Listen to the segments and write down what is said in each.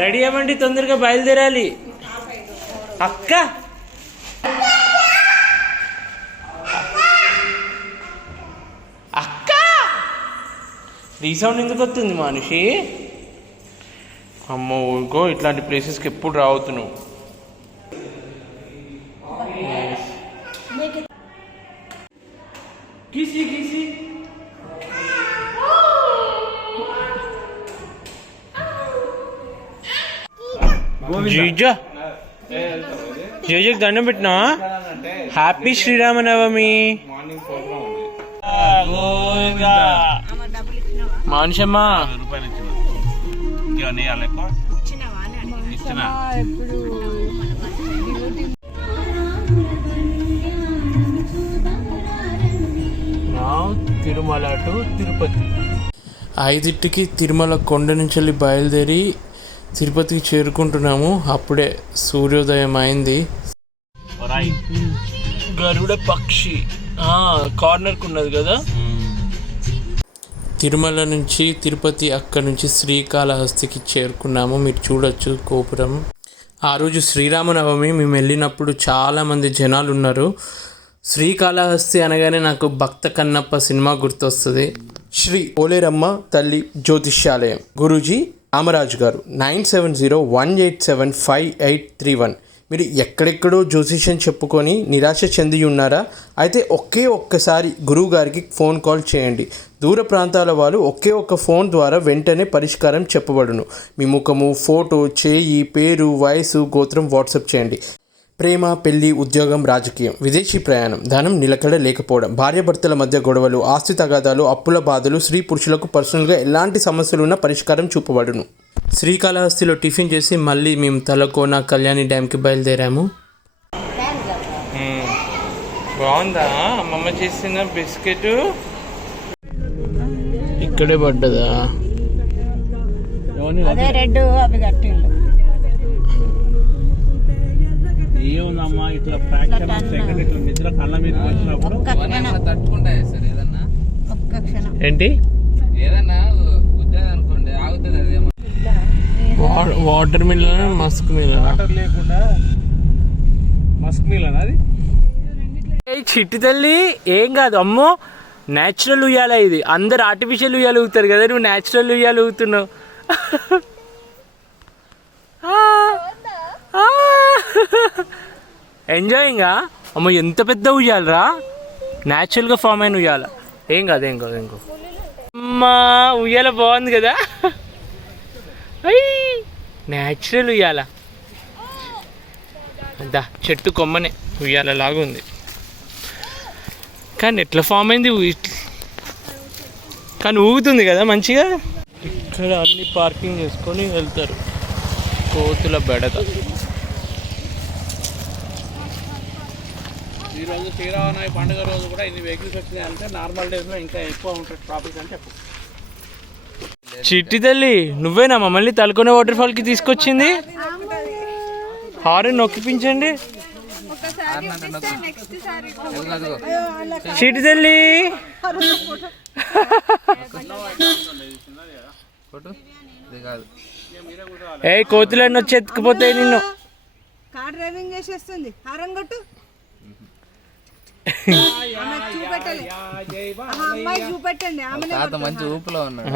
Ready అవ్వండి, తొందరగా బయలుదేరాలి. అక్క అక్క రీసౌండ్ ఎందుకు వస్తుంది మానుషి? అమ్మో ఇంకో ఇట్లాంటి ప్లేసెస్కి ఎప్పుడు రావద్దు నువ్వు. జీజా జేజకి దండం పెట్టినా. హ్యాపీ శ్రీరామనవమి. మానుషమ్మా తిరుమల టు తిరుపతి. 5ంటికి తిరుమల కొండ నుంచి వెళ్ళి బయలుదేరి తిరుపతికి చేరుకుంటున్నాము. అప్పుడే సూర్యోదయం అయింది. గరుడ పక్షి కార్నర్కు ఉన్నది కదా. తిరుమల నుంచి తిరుపతి, అక్కడి నుంచి శ్రీకాళహస్తికి చేరుకున్నాము. మీరు చూడొచ్చు గోపురం. ఆ రోజు శ్రీరామనవమి. మేము వెళ్ళినప్పుడు చాలామంది జనాలు ఉన్నారు. శ్రీకాళహస్తి అనగానే నాకు భక్త కన్నప్ప సినిమా గుర్తొస్తుంది. శ్రీ ఓలేరమ్మ తల్లి జ్యోతిష్యాలయం గురూజీ రామరాజు గారు 9701875831. మీరు ఎక్కడెక్కడో జ్యోతిష్యం చెప్పుకొని నిరాశ చెంది ఉన్నారా? అయితే ఒక్కసారి గురువు గారికి ఫోన్ కాల్ చేయండి. దూర ప్రాంతాల వాళ్ళు ఒక్క ఫోన్ ద్వారా వెంటనే పరిష్కారం చెప్పబడును. మీ ముఖము, ఫోటో, చేయి, పేరు, వయసు, గోత్రం వాట్సాప్ చేయండి. ప్రేమ, పెళ్లి, ఉద్యోగం, రాజకీయం, విదేశీ ప్రయాణం, ధనం నిలకడ లేకపోవడం, భార్యాభర్తల మధ్య గొడవలు, ఆస్తి తగాదాలు, అప్పుల బాధలు, స్త్రీ పురుషులకు పర్సనల్గా ఎలాంటి సమస్యలున్నా పరిష్కారం చూపబడును. శ్రీకాళహస్తిలో టిఫిన్ చేసి మళ్ళీ మేము తలకోన కళ్యాణి డ్యామ్కి బయలుదేరాము. బాగుందా అమ్మమ్మ చేసిన బిస్కెట్? ఇక్కడే పడ్డదా? ఏముందమ్మా ఇట్లా ఫ్రాక్చర్ సెకండ్ ఇట్లా నిద్ర కళ్ళ మీద వచ్చినప్పుడు తట్టుకుంటాయి సార్. ఏదన్నా ఏంటి ఏదన్నా ఉద్యోగం అనుకోండి ఆగుతుంది. అదేమో water melon, Musk melon. Water లేకుండా మస్క్ మిలన్ అది. చిట్టి తల్లి ఏం కాదు అమ్మో, న్యాచురల్ ఉయ్యాల ఇది. అందరు ఆర్టిఫిషియల్ ఉయ్యాలు ఊగుతారు కదా, నువ్వు న్యాచురల్ ఉయ్యాలు ఊగుతున్నావు. ఎంజాయింగా. అమ్మ ఎంత పెద్ద ఉయ్యాలరా, న్యాచురల్గా ఫామ్ అయిన ఉయ్యాల. ఏం కాదు అమ్మా, ఉయ్యాల బాగుంది కదా. న్యాచురల్ ఉయ్యాల. దా చెట్టు కొమ్మనే ఉయ్యాల లాగా ఉంది, కానీ ఎట్లా ఫామ్ అయింది, కానీ ఊగుతుంది కదా మంచిగా. ఇక్కడ అన్ని పార్కింగ్ చేసుకొని వెళ్తారు. కోతుల బెడద. ఈరోజు శ్రీరామనవమి పండుగ రోజు కూడా ఇన్ని వెహికల్స్ వచ్చినాయి అంటే నార్మల్ డేస్లో ఇంకా ఎక్కువ ఉంటుంది ట్రాఫిక్ అని చెప్పు. చిట్టి తల్లి నువ్వేనా మమ్మల్ని తలకొనే వాటర్ ఫాల్కి తీసుకొచ్చింది? హారన్ నొక్కిపించండి. చిట్టి తల్లి ఏ కోతులన్నీ వచ్చి ఎత్తుకుపోతాయి నిన్ను. కార్ డ్రైవింగ్ చేసేస్తుంది. హారన్ కొట్టు. అమ్మాయి చూపెట్టండి. మంచి ఊపులో ఉన్నాడు.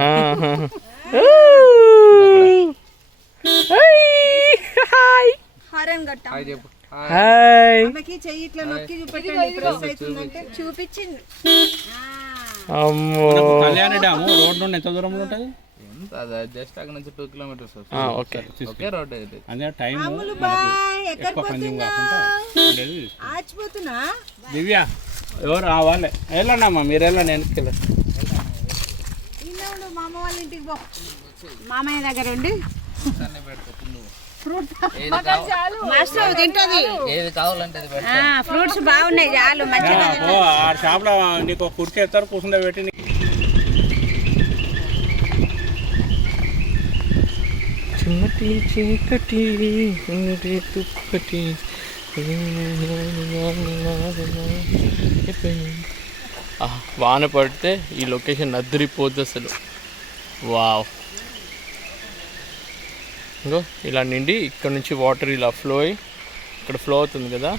హారన్ కొట్టు. చెయ్యి ఇట్లా నొక్కి చూపెట్టండి. చూపించింది. అమ్మో కళ్యాణి డ్యాము రోడ్ నుండి ఎంత దూరంలో ఉంటుంది? జస్ట్ అక్కడ నుంచి 2 kilometers. ఓకే రోడ్ అయితే అదే టైం ఎక్కువ కన్జ్యూమ్ కాకుండా ఆచిపోతున్నా. దివ్య ఎవరు వాళ్ళే వెళ్ళండమ్మా, మీరు వెళ్ళండి. వెనక్కి మామ వాళ్ళ ఇంటికి పో. మామయ్య దగ్గర ఉండి ఫ్రూట్స్ బాగున్నాయి చాలు. ఆ షాప్ లో నీకు కుర్చీ ఎత్తారు, కూర్చుండే పెట్టి. చిమ్మటి చీకటి తుప్పటి వాన పడితే ఈ లొకేషన్ అద్దరిపోద్ది అసలు. వావ్. ఇంకో ఇలా నిండి ఇక్కడ నుంచి వాటర్ ఇలా ఫ్లో అయ్యి ఇక్కడ ఫ్లో అవుతుంది కదా,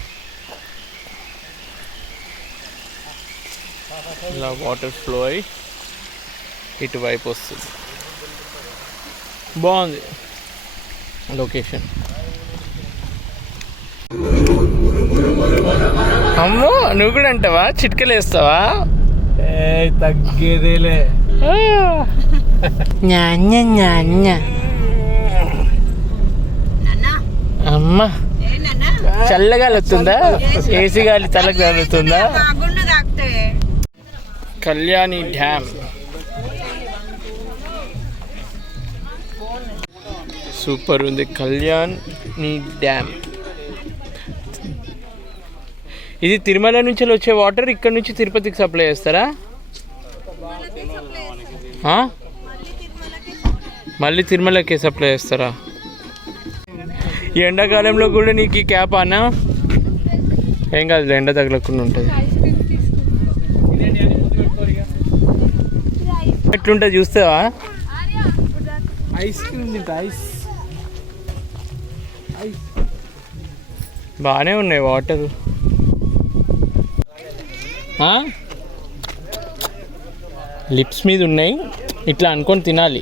ఇలా వాటర్ ఫ్లో అయ్యి ఇటువైపు వస్తుంది. బాగుంది లొకేషన్. అమ్మో నువ్వు కూడా అంటావా, చిట్కలు వేస్తావా? తగ్గేదేలే. అమ్మా చల్లగాలి వస్తుందా, ఏసీ గాలి తలకు తగులుతుందా? కళ్యాణి డ్యామ్ సూపర్ ఉంది. కళ్యాణి డ్యామ్ ఇది తిరుమల నుంచి వచ్చే వాటర్ ఇక్కడ నుంచి తిరుపతికి సప్లై చేస్తారా? మళ్ళీ తిరుమలకి సప్లై చేస్తారా? ఈ ఎండాకాలంలో కూడా నీకు ఈ క్యాప్ అన్నా ఏం కాదు, ఎండ తగలకుండా ఉంటుంది. ఎట్లుంటుంది చూస్తావా? ఐస్ క్రీమ్ తింటా. ఐస్ బాగానే ఉన్నాయి వాటర్. లిప్స్ మీద ఉన్నాయి, ఇట్లా అనుకొని తినాలి.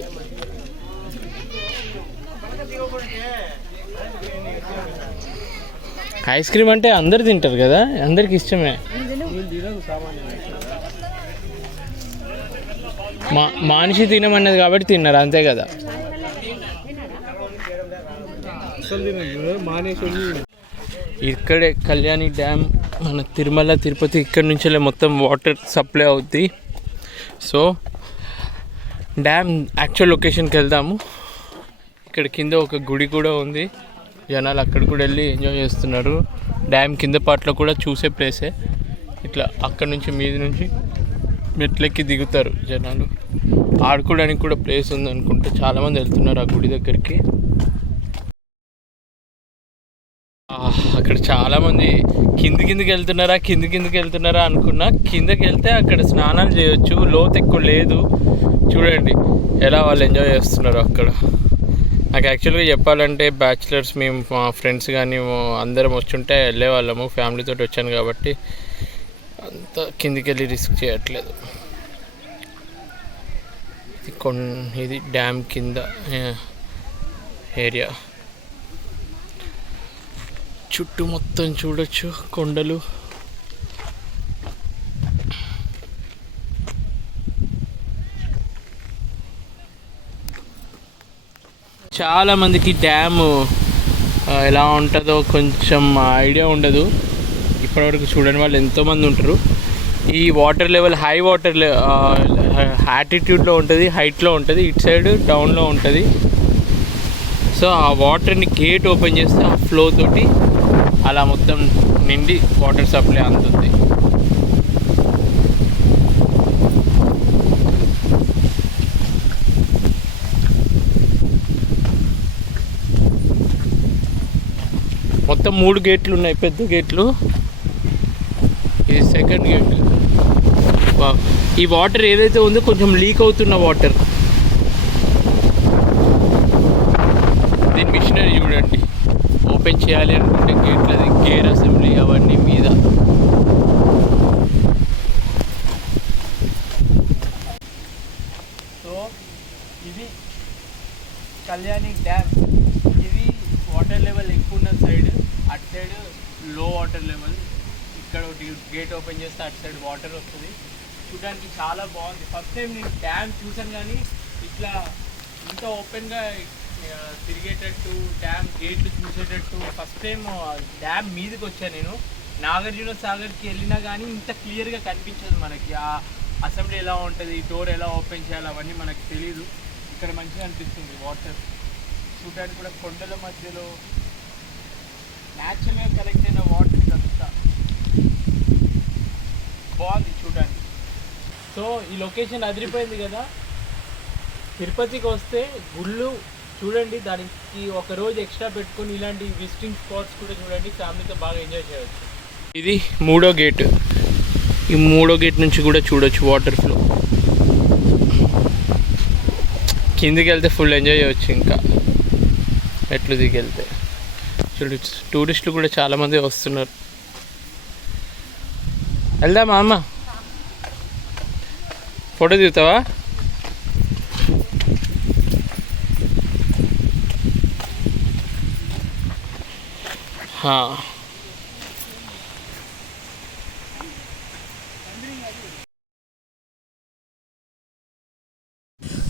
ఐస్ క్రీమ్ అంటే అందరు తింటారు కదా, అందరికి ఇష్టమే. మానుషి తినమన్నది కాబట్టి తిన్నారు అంతే కదా. ఇక్కడే కళ్యాణి డ్యామ్, మన తిరుమల తిరుపతి ఇక్కడ నుంచే మొత్తం వాటర్ సప్లై అవుద్ది. సో డ్యామ్ యాక్చువల్ లొకేషన్కి వెళ్దాము. ఇక్కడ కింద ఒక గుడి కూడా ఉంది, జనాలు అక్కడ కూడా వెళ్ళి ఎంజాయ్ చేస్తున్నారు. డ్యామ్ కింద పాటలో కూడా చూసే ప్లేసే. ఇట్లా అక్కడ నుంచి మీద నుంచి మెట్లెక్కి దిగుతారు జనాలు. ఆడుకోవడానికి కూడా ప్లేస్ ఉంది అనుకుంటే, చాలామంది వెళ్తున్నారు ఆ గుడి దగ్గరికి. అక్కడ చాలామంది కిందికి వెళ్తున్నారా అనుకున్నా. కిందకి వెళ్తే అక్కడ స్నానాలు చేయొచ్చు, లోతు ఎక్కువ లేదు. చూడండి ఎలా వాళ్ళు ఎంజాయ్ చేస్తున్నారు అక్కడ. నాకు యాక్చువల్గా చెప్పాలంటే బ్యాచిలర్స్ మేము మా ఫ్రెండ్స్ కానీ అందరం వచ్చుంటే వెళ్ళేవాళ్ళము. ఫ్యామిలీతో వచ్చాను కాబట్టి అంత కిందికి వెళ్ళి రిస్క్ చేయట్లేదు. ఇది డ్యామ్ కింద ఏరియా. చుట్టూ మొత్తం చూడొచ్చు కొండలు. చాలామందికి డ్యాము ఎలా ఉంటుందో కొంచెం ఐడియా ఉండదు. ఇప్పటివరకు చూడని వాళ్ళు ఎంతోమంది ఉంటారు. ఈ వాటర్ లెవెల్ హై వాటర్ యాటిట్యూడ్లో ఉంటుంది, హైట్లో ఉంటుంది, ఇటు సైడ్ డౌన్లో ఉంటుంది. సో ఆ వాటర్ని గేట్ ఓపెన్ చేస్తే ఆ ఫ్లో తోటి అలా మొత్తం నిండి వాటర్ సప్లై అందుతుంది. మొత్తం 3 గేట్లు ఉన్నాయి, పెద్ద గేట్లు. ఇది సెకండ్ గేట్. ఈ వాటర్ ఏదైతే ఉందో కొంచెం లీక్ అవుతున్న వాటర్. దీని మిషనరీ చూడండి, ఓపెన్ చేయాలి అనుకుంటే గేట్లది గేర్ అసెంబ్లీ అవన్నీ మీద. సో ఇది కళ్యాణి డ్యామ్. ఇది వాటర్ లెవెల్ ఎక్కువ ఉన్న సైడ్, అటు సైడ్ లో వాటర్ లెవెల్. ఇక్కడ ఒకటి గేట్ ఓపెన్ చేస్తే అటు సైడ్ వాటర్ వస్తుంది. చూడడానికి చాలా బాగుంది. ఫస్ట్ టైం నేను డ్యామ్ చూసాను, కానీ ఇట్లా ఇంత ఓపెన్గా తిరిగేటట్టు డ్యామ్ గేట్లు చూసేటట్టు ఫస్ట్ టైం డ్యామ్ మీదకి వచ్చాను నేను. నాగార్జున సాగర్కి వెళ్ళినా కానీ ఇంత క్లియర్గా కనిపించదు మనకి. ఆ అసెంబ్లీ ఎలా ఉంటుంది, డోర్ ఎలా ఓపెన్ చేయాలి అవన్నీ మనకు తెలీదు. ఇక్కడ మంచిగా అనిపిస్తుంది వాటర్ చూడడానికి కూడా. కొండల మధ్యలో న్యాచురల్గా కలెక్ట్ అయిన వాటర్ ఇదంతా బాగుంది చూడడానికి. సో ఈ లొకేషన్ అదిరిపోయింది కదా. తిరుపతికి వస్తే గుళ్ళు చూడండి, దానికి ఒక రోజు ఎక్స్ట్రా పెట్టుకొని ఇలాంటి విజిటింగ్ స్పాట్స్ కూడా చూడండి, ఫ్యామిలీతో బాగా ఎంజాయ్ చేయవచ్చు. ఇది 3వ గేట్. ఈ 3వ గేట్ నుంచి కూడా చూడొచ్చు వాటర్ ఫ్లో. కిందికి వెళ్తే ఫుల్ ఎంజాయ్ చేయవచ్చు. ఇంకా మెట్లు దిగి వెళ్తే. చూడు టూరిస్టులు కూడా చాలామంది వస్తున్నారు. వెళ్దామా అమ్మ? ఫోటో దిగుతావా?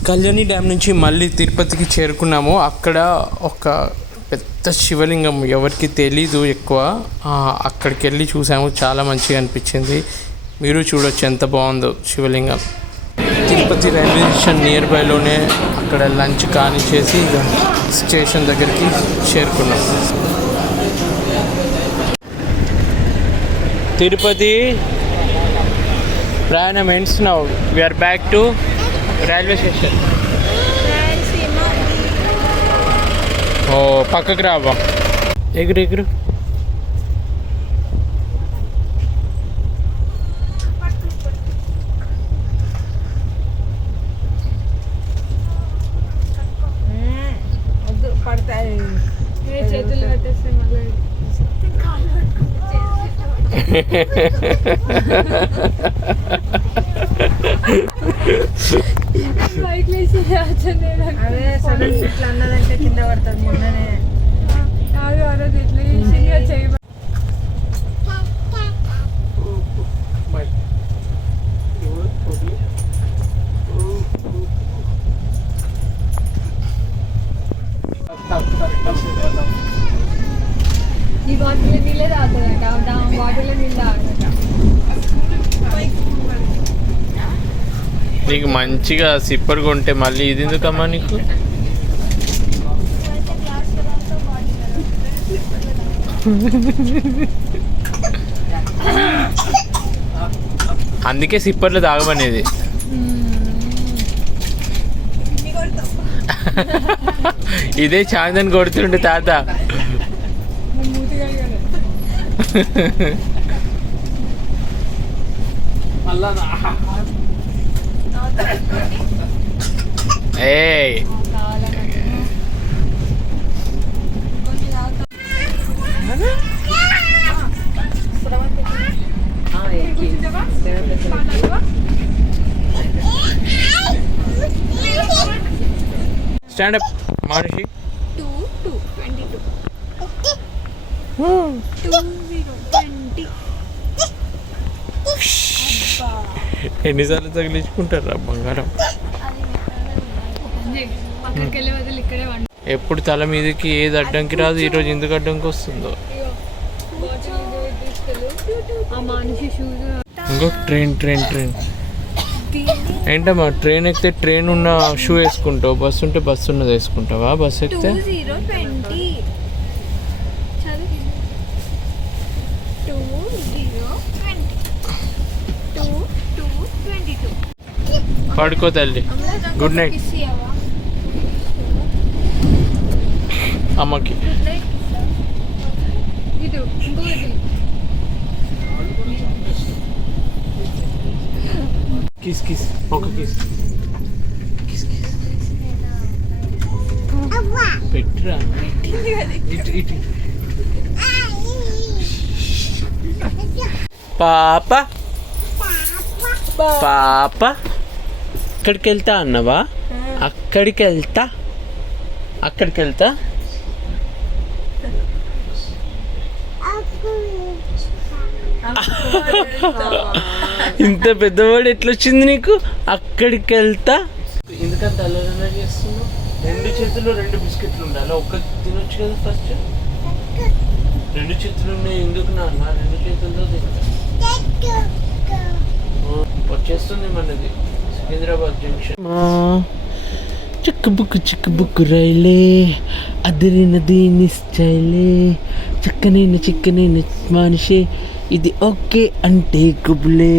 కళ్యాణి డ్యామ్ నుంచి మళ్ళీ తిరుపతికి చేరుకున్నాము. అక్కడ ఒక పెద్ద శివలింగం, ఎవరికి తెలీదు ఎక్కువ, అక్కడికి వెళ్ళి చూసాము. చాలా మంచిగా అనిపించింది. మీరు చూడొచ్చు ఎంత బాగుందో శివలింగం. తిరుపతి రైల్వే స్టేషన్ నియర్ బైలోనే. అక్కడ లంచ్ కాని చేసి స్టేషన్ దగ్గరికి చేరుకున్నాం. తిరుపతి ప్రయాణం ends now. We're back to railway station. ఓ పక్కకు రావా, ఎగురు ఎగురు. పడతాయి చేతులు కట్టేస్తే మళ్ళీ అదే సడన్ ఇట్లా అన్నదంటే కింద పడుతుంది. మొన్ననే కాదు ఆ రోజు ఇట్లా చేయ ఈ బాటిల్లో నీళ్ళే తాగుతుందట, బాటిల్లో నీళ్ళు తాగదట. నీకు మంచిగా సిప్పర్ కొంటే మళ్ళీ ఇది ఎందుకమ్మా నీకు? అందుకే సిప్పర్లు తాగమనేది. ఇదే చాందని కొడుతుండే తాత. ఏయ్ స్టాండ్ అప్ మానుషి. 2020 ఎన్నిసార్లు తగిలించుకుంటారా బంగారం? అక్కడికి వెళ్ళే వదిలి ఇక్కడే వండి. ఎప్పుడు తల మీదకి ఏది అడ్డంకి రాదు, ఈరోజు ఎందుకు అడ్డంకి వస్తుందో. ఆ మానుషి షూస్. ఇంకో ట్రైన్ ట్రైన్ ట్రైన్ ఏంటమ్మా? ట్రైన్ ఎక్కితే ట్రైన్ ఉన్న షూ వేసుకుంటావు, బస్సు ఉంటే బస్సు ఉన్నది వేసుకుంటావా? బస్సు ఎక్కితే 2020 పడుకో తల్లి. గుడ్ నైట్ అమ్మకి. కిస్ కిస్, ఒక కిస్ పెట్టురా. ఇటు ఇటు. పాప పాప అక్కడికి వెళ్తా అన్నవా? అక్కడికి వెళ్తా, అక్కడికి వెళ్తా. ఇంత పెద్దవాడు ఎట్లొచ్చింది నీకు? అక్కడికి వెళ్తా. ఎందుకంత అల్లరి చేస్తున్నావు? 2 చేతుల్లో 2 బిస్కెట్లు ఉండాలి, ఒక్కటి తినొచ్చు కదా. ఫస్ట్ 2 చేతులు ఉన్నాయి ఎందుకు నాన్న? 2 చేతులతో తింటా. వచ్చేస్తుంది మనది సికింద్రాబాద్ జంక్షన్. చిక్కుబుక్కు రైలే అదిరినది నిశ్చయలే, చక్కనైన చిక్కనైన మనిషి ఇది ఓకే అంటే గుబులే.